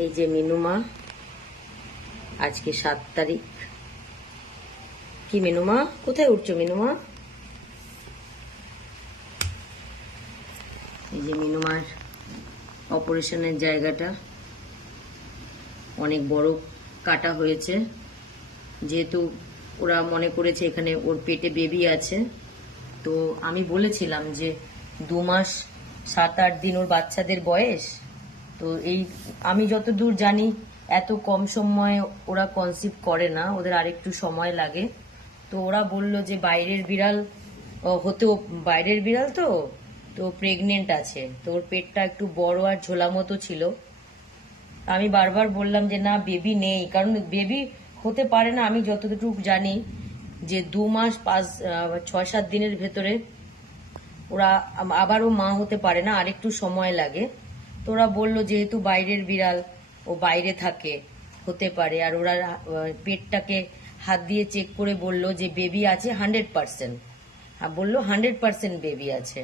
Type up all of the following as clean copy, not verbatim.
এই যে মিনুমা, আজকে 7 তারিখ। কি মিনুমা, কোথায় উঠছো মিনুমা? এই যে মিনুমার অপারেশনের জায়গাটা অনেক বড় কাটা হয়েছে, যেহেতু ওরা মনে করেছে এখানে ওর পেটে বেবি আছে। তো আমি বলেছিলাম যে 2 মাস 7-8 দিন ওর বাচ্চাদের বয়স। তো এই আমি যতদূর জানি এত কম সময়ে ওরা কনসিভ করে না, ওদের আরেকটু সময় লাগে। তো ওরা বলল যে বাইরের বিড়াল হতেও, বাইরের বিড়াল তো তো প্রেগনেন্ট আছে, তো ওর পেটটা একটু বড় আর ঝোলা মতো ছিল। আমি বারবার বললাম যে না, বেবি নেই, কারণ বেবি হতে পারে না। আমি যতটুকু জানি যে 2 মাস 6-7 দিনের ভেতরে ওরা আবারও মা হতে পারে না, আরেকটু সময় লাগে। তো ওরা বললো যেহেতু বাইরের বিড়াল, ও বাইরে থাকে, হতে পারে। আর ওরা পেটটাকে হাত দিয়ে চেক করে বললো যে বেবি আছে 100%। বললো 100% বেবি আছে।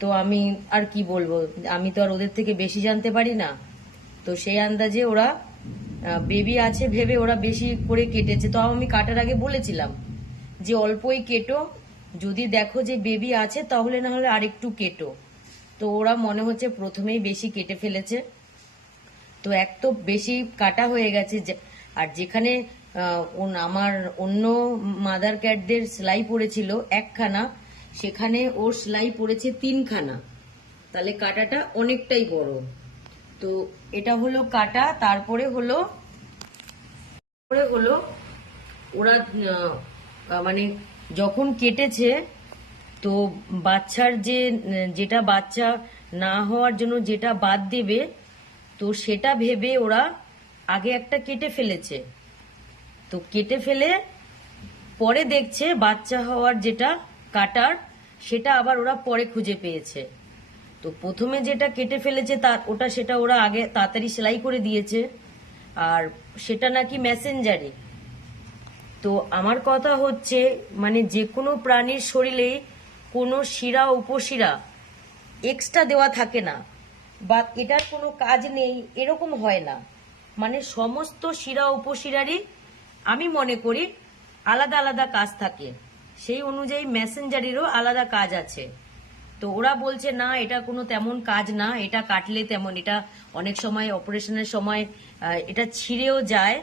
তো আমি আর কি বলবো, আমি তো আর ওদের থেকে বেশি জানতে পারি না। তো সেই আন্দাজে ওরা বেবি আছে ভেবে ওরা বেশি করে কেটেছে। তো আমি কাটার আগে বলেছিলাম যে অল্পই কেটো, যদি দেখো যে বেবি আছে তাহলে না হলে আরেকটু কেটো। তো ওরা মনে হচ্ছে প্রথমেই বেশি কেটে ফেলেছে। তো এক তো বেশি কাটা হয়ে গেছে, আর যেখানে আমার অন্য মাদার ক্যাটদের সেলাই পড়েছিল 1খানা, সেখানে ওর সেলাই পড়েছে 3খানা। তাহলে কাটাটা অনেকটাই বড়। তো এটা হলো কাটা। তারপরে হলো ওরা মানে যখন কেটেছে, তো বাচ্চার যেটা বাচ্চা না হওয়ার জন্য যেটা বাদ দেবে, তো সেটা ভেবে ওরা আগে একটা কেটে ফেলেছে। তো কেটে ফেলে পরে দেখছে বাচ্চা হওয়ার যেটা কাটার, সেটা আবার ওরা পরে খুঁজে পেয়েছে। তো প্রথমে যেটা কেটে ফেলেছে সেটা ওরা আগে তাড়াতাড়ি সেলাই করে দিয়েছে, আর সেটা নাকি মেসেঞ্জারে। তো আমার কথা হচ্ছে, মানে যে কোনো প্রাণীর শরীরে কোনো শিরা উপশিরা এক্সট্রা দেওয়া থাকে না, বা এটার কোনো কাজ নেই এরকম হয় না। মানে সমস্ত শিরা উপশিরারই আমি মনে করি আলাদা আলাদা কাজ থাকে, সেই অনুযায়ী মেসেঞ্জারেরও আলাদা কাজ আছে। তো ওরা বলছে না, এটা কোনো তেমন কাজ না, এটা কাটলে তেমন, এটা অনেক সময় অপারেশনের সময় এটা ছিঁড়েও যায়।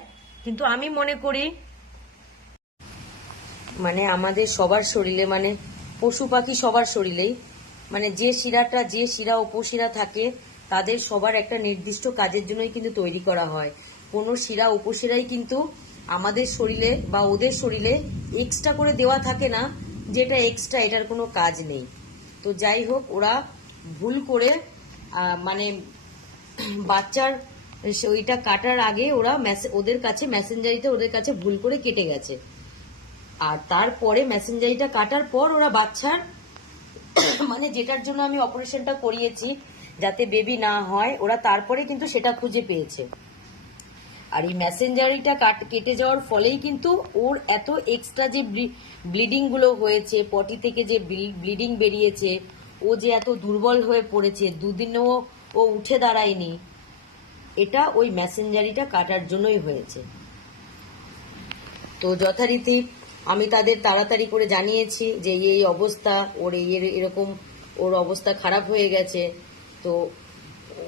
কিন্তু আমি মনে করি মানে আমাদের সবার শরীরে, মানে পশু পাখি সবার শরীরেই, মানে যে শিরা উপশিরা থাকে তাদের সবার একটা নির্দিষ্ট কাজের জন্যই কিন্তু তৈরি করা হয়। কোনো শিরা উপশিরাই কিন্তু আমাদের শরীরে বা ওদের শরীরে এক্সট্রা করে দেওয়া থাকে না, যেটা এক্সট্রা, এটার কোনো কাজ নেই। তো যাই হোক, ওরা ভুল করে মানে বাচ্চার ওইটা কাটার আগে ওরা ওদের কাছে মেসেঞ্জারিতে ওদের কাছে ভুল করে কেটে গেছে। আর তারপরে মেসেঞ্জারিটা কাটার পর ওরা বাচ্চার মানে যেটার জন্য আমি অপারেশনটা করিয়েছি যাতে বেবি না হয়, ওরা তারপরে কিন্তু সেটা খুঁজে পেয়েছে। আর এই মেসেঞ্জারিটা কেটে যাওয়ার ফলেই কিন্তু ওর এত এক্সট্রা যে ব্লিডিং গুলো হয়েছে, পটি থেকে যে ব্লিডিং বেরিয়েছে, ও যে এত দুর্বল হয়ে পড়েছে, 2 দিনও ও উঠে দাঁড়ায়নি, এটা ওই মেসেঞ্জারিটা কাটার জন্যই হয়েছে। তো যথারীতি আমি তাদের তাড়াতাড়ি করে জানিয়েছি যে এই অবস্থা ওর, এরকম ওর অবস্থা খারাপ হয়ে গেছে। তো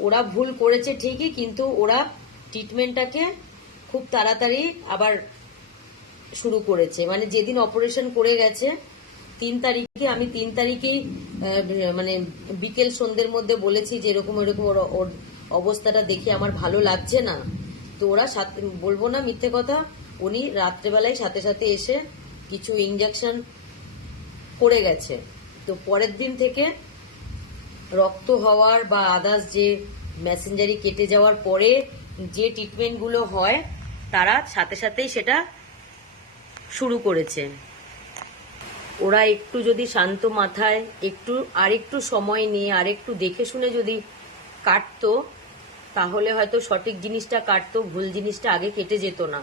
ওরা ভুল করেছে ঠিকই, কিন্তু ওরা ট্রিটমেন্টটাকে খুব তাড়াতাড়ি আবার শুরু করেছে। মানে যেদিন অপারেশন করে গেছে 3 তারিখে, আমি 3 তারিখেই মানে বিকেল সন্ধ্যের মধ্যে বলেছি যে এরকম এরকম ওর অবস্থাটা দেখে আমার ভালো লাগছে না। তো ওরা বলবো না মিথ্যে কথা, উনি রাত্রেবেলায় সাথে সাথে এসে কিছু ইনজেকশন করে গেছে। তো পরের দিন থেকে রক্ত হওয়ার বা আদার্স যে মেসেঞ্জারি কেটে যাওয়ার পরে যে ট্রিটমেন্টগুলো হয়, তারা সাথে সাথেই সেটা শুরু করেছে। ওরা একটু যদি শান্ত মাথায় আরেকটু সময় নিয়ে আরেকটু দেখে শুনে যদি কাটতো, তাহলে হয়তো সঠিক জিনিসটা কাটতো, ভুল জিনিসটা আগে কেটে যেত না।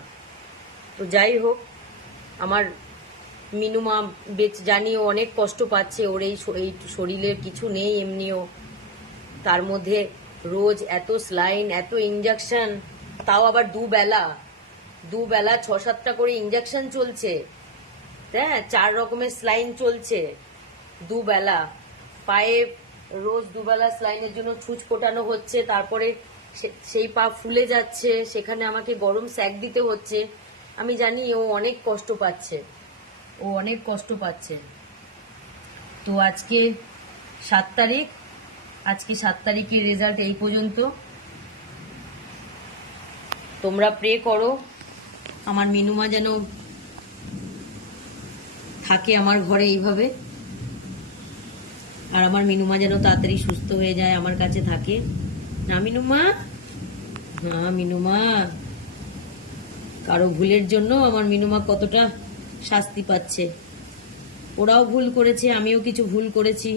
তো যাই হোক, আমার মিনুমা জানিও অনেক কষ্ট পাচ্ছে, ওর এই শরীরের কিছু নেই এমনিও, তার মধ্যে রোজ এত স্লাইন, এত ইঞ্জেকশন, তাও আবার দুবেলা 6-7টা করে ইঞ্জেকশন চলছে। হ্যাঁ, 4 রকমের স্লাইন চলছে দুবেলা। পায়ে রোজ দুবেলা স্লাইনের জন্য ছুঁচ ফোটানো হচ্ছে, তারপরে সেই পা ফুলে যাচ্ছে, সেখানে আমাকে গরম স্যাক দিতে হচ্ছে। আমি জানি ও অনেক কষ্ট পাচ্ছে। তো আজকে 7 তারিখ, আজকে 7 তারিখের রেজাল্ট এই পর্যন্ত। তোমরা প্রে করো আমার মিনুমা যেন থাকে আমার ঘরে এইভাবে, আর আমার মিনুমা যেন তাড়াতাড়ি সুস্থ হয়ে যায়, আমার কাছে থাকে। না মিনুমা? হ্যাঁ মিনুমা, কারো ভুলের জন্য আমার মিনুমা কতটা শাস্তি পাচ্ছে। ওরাও ভুল করেছে, আমিও কিছু ভুল করেছি।